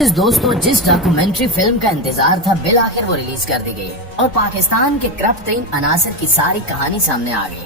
दोस्तों, जिस documentary film का इंतजार था बिल आखिर वो रिलीज कर दी गई और पाकिस्तान के करप्ट तरीन अनासर की सारी कहानी सामने आ गई।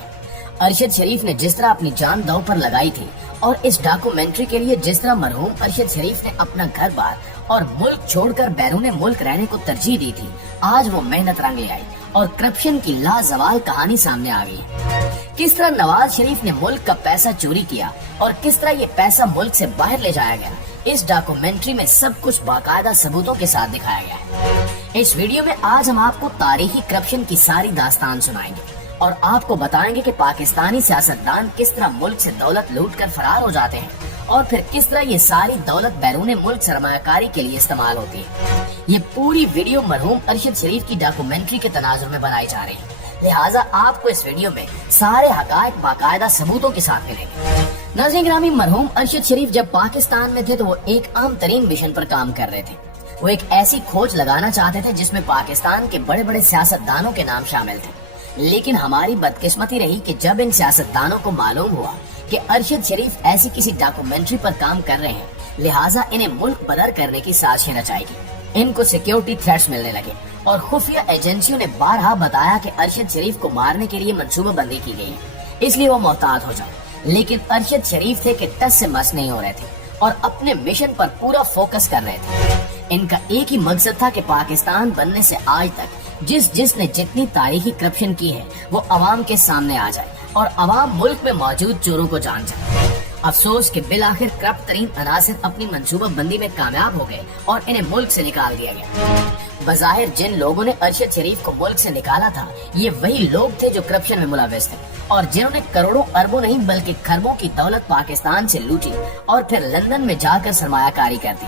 अरशद शरीफ ने जिस तरह अपनी जान दांव पर लगाई थी और इस डॉक्यूमेंट्री के लिए जिस तरह मरहूम अरशद शरीफ ने अपना घर बार और मुल्क छोड़कर बैरून मुल्क रहने को तरजीह दी थी, आज वो मेहनत रंग ले आई और करप्शन की लाजवाल कहानी सामने आ गई। किस तरह नवाज शरीफ ने मुल्क का पैसा चोरी किया और किस तरह ये पैसा मुल्क से बाहर ले जाया गया, इस डॉक्यूमेंट्री में सब कुछ बाकायदा सबूतों के साथ दिखाया गया है। इस वीडियो में आज हम आपको तारीखी करप्शन की सारी दास्तान सुनाएंगे और आपको बताएंगे कि पाकिस्तानी सियासतदान किस तरह मुल्क से दौलत लूट कर फरार हो जाते हैं और फिर किस तरह ये सारी दौलत बैरून मुल्क सरमायाकारी के लिए इस्तेमाल होती है। ये पूरी वीडियो मरहूम अरशद शरीफ की डॉक्यूमेंट्री के तनाजुर में बनाई जा रही है, लिहाजा आपको इस वीडियो में सारे हकायक बाकायदा सबूतों के साथ मिलेंगे। नाज़रीन ग्रामी, मरहूम अरशद शरीफ जब पाकिस्तान में थे तो वो एक आम तरीन मिशन पर काम कर रहे थे। वो एक ऐसी खोज लगाना चाहते थे जिसमें पाकिस्तान के बड़े बड़े सियासतदानों के नाम शामिल थे, लेकिन हमारी बदकिस्मती रही कि जब इन सियासतदानों को मालूम हुआ कि अरशद शरीफ ऐसी किसी डॉक्यूमेंट्री पर काम कर रहे हैं, लिहाजा इन्हें मुल्क बदर करने की साजिशें रचाएगी। इनको सिक्योरिटी थ्रेट्स मिलने लगे और खुफिया एजेंसियों ने बारहा बताया कि अरशद शरीफ को मारने के लिए मंसूबाबंदी की गई है, इसलिए वो मोहतात हो जाए। लेकिन अरशद शरीफ थे कि टस से मस नहीं हो रहे थे और अपने मिशन पर पूरा फोकस कर रहे थे। इनका एक ही मकसद था कि पाकिस्तान बनने से आज तक जिसने जितनी तारीखी करप्शन की है वो अवाम के सामने आ जाए और अवाम मुल्क में मौजूद चोरों को जान जाए। अफसोस कि बिल आखिर करप्ट तरीन अनासर अपनी मंसूबाबंदी में कामयाब हो गए और इन्हें मुल्क से निकाल दिया गया। बज़ाहिर जिन लोगों ने अरशद शरीफ को मुल्क से निकाला था, ये वही लोग थे जो करप्शन में मुलविस थे और जिन्होंने करोड़ों अरबों नहीं बल्कि खरबों की दौलत पाकिस्तान से लूटी और फिर लंदन में जाकर सरमायाकारी कर दी।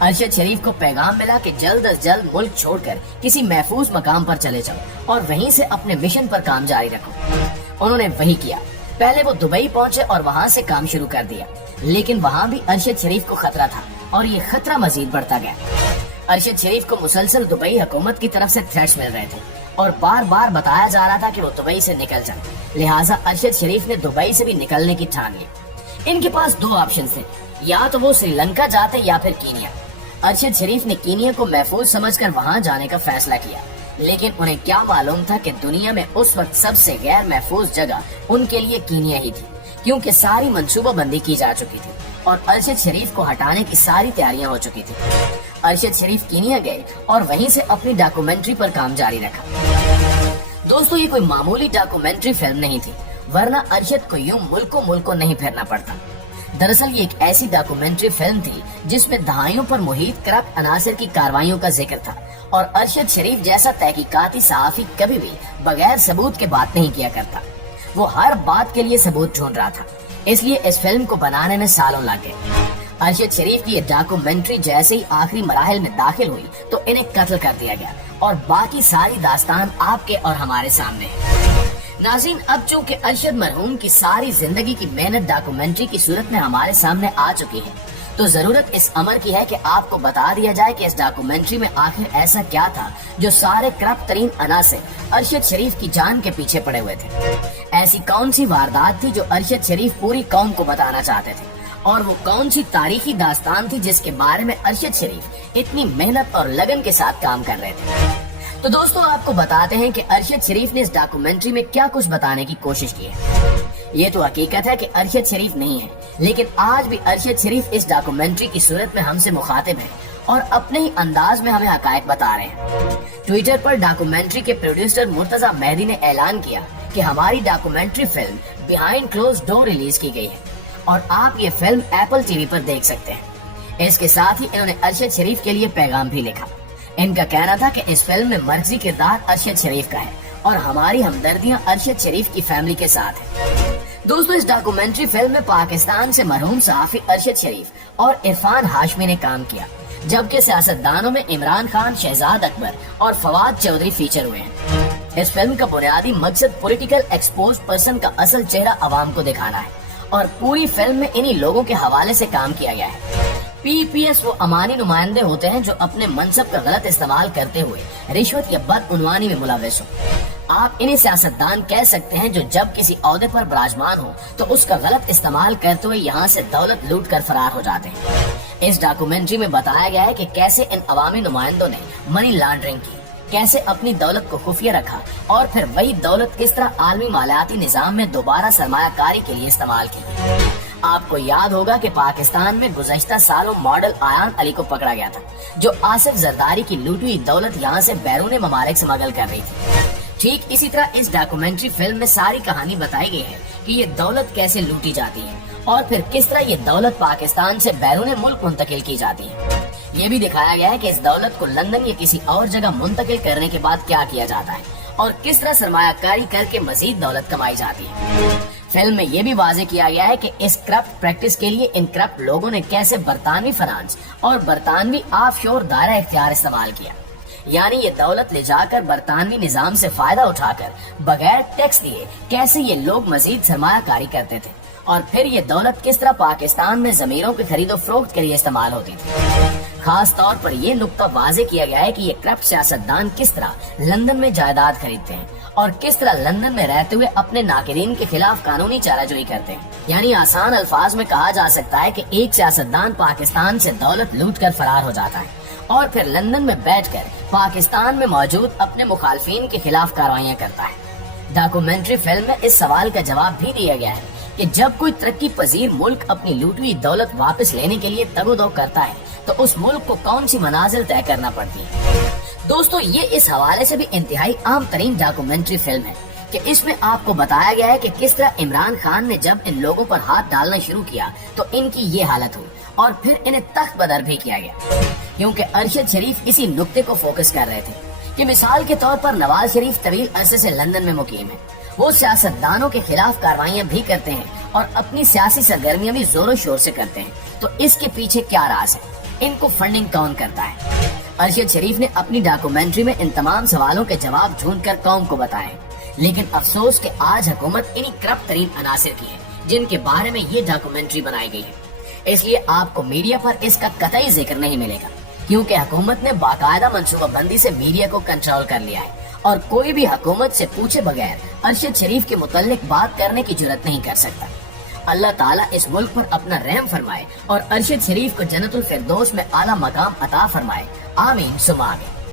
अरशद शरीफ को पैगाम मिला कि जल्द अज जल्द मुल्क छोड़कर किसी महफूज मकाम पर चले जाओ और वहीं से अपने मिशन पर काम जारी रखो। उन्होंने वही किया। पहले वो दुबई पहुंचे और वहां से काम शुरू कर दिया, लेकिन वहां भी अरशद शरीफ को खतरा था और ये खतरा मजीद बढ़ता गया। अरशद शरीफ को मुसलसल दुबई हुकूमत की तरफ से थ्रेट्स मिल रहे थे और बार बार बताया जा रहा था कि वो दुबई से निकल जाए, लिहाजा अरशद शरीफ ने दुबई से भी निकलने की ठान ली। इनके पास दो ऑप्शन थे, या तो वो श्रीलंका जाते या फिर कीनिया। अरशद शरीफ ने कीनिया को महफूज समझकर वहां जाने का फैसला किया, लेकिन उन्हें क्या मालूम था कि दुनिया में उस वक्त सबसे गैर महफूज जगह उनके लिए कीनिया ही थी, क्योंकि सारी मंसूबाबंदी की जा चुकी थी और अरशद शरीफ को हटाने की सारी तैयारियां हो चुकी थी। अरशद शरीफ कीनिया गए और वहीं से अपनी डॉक्यूमेंट्री पर काम जारी रखा। दोस्तों, ये कोई मामूली डॉक्यूमेंट्री फिल्म नहीं थी, वरना अरशद को यूं मुल्कों नहीं फिरना पड़ता। दरअसल ये एक ऐसी डॉक्यूमेंट्री फिल्म थी जिसमें दहाइयों पर मुहित करप्ट अनासर की कार्रवाइयों का जिक्र था और अरशद शरीफ जैसा तहकीकाती सहाफी कभी भी बगैर सबूत के बात नहीं किया करता। वो हर बात के लिए सबूत ढूंढ रहा था, इसलिए इस फिल्म को बनाने में सालों लग गए। अरशद शरीफ की ये डॉक्यूमेंट्री जैसे ही आखिरी मराहिल में दाखिल हुई तो इन्हें कत्ल कर दिया गया और बाकी सारी दास्तान आपके और हमारे सामने है। नाज़रीन, अब चूंकि अरशद मरहूम की सारी जिंदगी की मेहनत डॉक्यूमेंट्री की सूरत में हमारे सामने आ चुकी है, तो जरूरत इस अमर की है कि आपको बता दिया जाए कि इस डॉक्यूमेंट्री में आखिर ऐसा क्या था जो सारे करप्ट तरीन अनासर अरशद शरीफ की जान के पीछे पड़े हुए थे। ऐसी कौन सी वारदात थी जो अरशद शरीफ पूरी कौम को बताना चाहते थे और वो कौन सी तारीखी दास्तान थी जिसके बारे में अरशद शरीफ इतनी मेहनत और लगन के साथ काम कर रहे थे। तो दोस्तों, आपको बताते हैं कि अरशद शरीफ ने इस डॉक्यूमेंट्री में क्या कुछ बताने की कोशिश की है। ये तो हकीकत है कि अरशद शरीफ नहीं है, लेकिन आज भी अरशद शरीफ इस डॉक्यूमेंट्री की सूरत में हमसे मुखातिब है और अपने ही अंदाज में हमें हकायक बता रहे हैं। ट्विटर पर डॉक्यूमेंट्री के प्रोड्यूसर मुर्तजा मेहदी ने ऐलान किया कि हमारी documentary film behind close door release की गई है और आप ये फिल्म एप्पल टीवी पर देख सकते हैं। इसके साथ ही इन्होंने अरशद शरीफ के लिए पैगाम भी लिखा। इनका कहना था कि इस फिल्म में मर्कजी किरदार अरशद शरीफ का है और हमारी हमदर्दियां अरशद शरीफ की फैमिली के साथ है। दोस्तों, इस डॉक्यूमेंट्री फिल्म में पाकिस्तान से मरहूम सहाफी अरशद शरीफ और इरफान हाशमी ने काम किया, जबकि सियासतदानों में इमरान खान, शहजाद अकबर और फवाद चौधरी फीचर हुए हैं। इस फिल्म का बुनियादी मकसद पॉलिटिकल एक्सपोज पर्सन का असल चेहरा अवाम को दिखाना है और पूरी फिल्म में इन्हीं लोगों के हवाले से काम किया गया है। PPS वो अमानी नुमाइंदे होते हैं जो अपने मनसब का गलत इस्तेमाल करते हुए रिश्वत या बदउनवानी में मुलविस हो। आप इन्हें सियासतदान कह सकते हैं जो जब किसी ओहदे पर विराजमान हो तो उसका गलत इस्तेमाल करते हुए यहाँ से दौलत लूट कर फरार हो जाते हैं। इस डॉक्यूमेंट्री में बताया गया है कि कैसे इन अवामी नुमाइंदों ने मनी लॉन्ड्रिंग की, कैसे अपनी दौलत को खुफिया रखा और फिर वही दौलत किस तरह आलमी मालियाती निजाम में दोबारा सरमायाकारी के लिए इस्तेमाल की। आपको याद होगा कि पाकिस्तान में गुज़श्ता सालों मॉडल आयान अली को पकड़ा गया था, जो आसिफ जरदारी की लूटी हुई दौलत यहाँ से बैरून ममालिक स्मगल कर रही थी। ठीक इसी तरह इस डॉक्यूमेंट्री फिल्म में सारी कहानी बताई गई है कि ये दौलत कैसे लूटी जाती है और फिर किस तरह ये दौलत पाकिस्तान से बैरून मुल्क मुंतकिल की जाती है। ये भी दिखाया गया है कि इस दौलत को लंदन या किसी और जगह मुंतकिल करने के बाद क्या किया जाता है और किस तरह सरमायाकारी करके मजीद दौलत कमाई जाती है। फिल्म में ये भी वाजे किया गया है कि इस करप्ट प्रैक्टिस के लिए इन करप्ट लोगों ने कैसे बरतानवी फाइनेंस और बरतानवी ऑफशोर दायरा इख्तियार इस्तेमाल किया, यानी ये दौलत ले जाकर बरतानवी निजाम से फायदा उठाकर बगैर टैक्स दिए कैसे ये लोग मजीद सरमायाकारी करते थे और फिर ये दौलत किस तरह पाकिस्तान में जमीरों की खरीदो फरोख्त के लिए इस्तेमाल होती थी। खास तौर पर ये नुक्ता वाजे किया गया है कि ये करप्ट सियासतदान किस तरह लंदन में जायदाद खरीदते हैं और किस तरह लंदन में रहते हुए अपने नाकिरीन के खिलाफ कानूनी चाराजोई करते हैं। यानी आसान अल्फाज में कहा जा सकता है कि एक सियासतदान पाकिस्तान से दौलत लूट कर फरार हो जाता है और फिर लंदन में बैठकर पाकिस्तान में मौजूद अपने मुखालफिन के खिलाफ कार्रवाइयां करता है। डॉक्यूमेंट्री फिल्म में इस सवाल का जवाब भी दिया गया है कि जब कोई तरक्की पजीर मुल्क अपनी लूटी हुई दौलत वापस लेने के लिए तगोदो करता है तो उस मुल्क को कौन सी मनाजिल तय करना पड़ती है। दोस्तों, ये इस हवाले से भी इंतहाई आम तरीन डॉक्यूमेंट्री फिल्म है कि इसमें आपको बताया गया है कि किस तरह इमरान खान ने जब इन लोगों पर हाथ डालना शुरू किया तो इनकी ये हालत हुई और फिर इन्हें तख्त बदर भी किया गया, क्योंकि अरशद शरीफ इसी नुक्ते को फोकस कर रहे थे कि मिसाल के तौर पर नवाज शरीफ तवील अरसे से लंदन में मुकीम है। वो सियासतदानों के खिलाफ कार्रवाइयां भी करते हैं और अपनी सियासी सरगर्मियां भी जोरों शोर से करते हैं। तो इसके पीछे क्या राज है, इनको फंडिंग कौन करता है? अरशद शरीफ ने अपनी डॉक्यूमेंट्री में इन तमाम सवालों के जवाब ढूंढकर कौम को बताए, लेकिन अफसोस कि आज हुकूमत इन्हीं करप्ट तरीन अनासिर की है जिनके बारे में ये डॉक्यूमेंट्री बनाई गई है। इसलिए आपको मीडिया पर इसका कतई जिक्र नहीं मिलेगा, क्योंकि हुकूमत ने बाकायदा मंसूबाबंदी से मीडिया को कंट्रोल कर लिया है और कोई भी हुकूमत से पूछे बगैर अरशद शरीफ के मुतल्लिक बात करने की जुर्रत नहीं कर सकता। अल्लाह ताला इस मुल्क पर अपना रहम फरमाए और अरशद शरीफ को जन्नतुल फिरदौस में आला मकाम अता फरमाए। आमीन सुमा आमीन।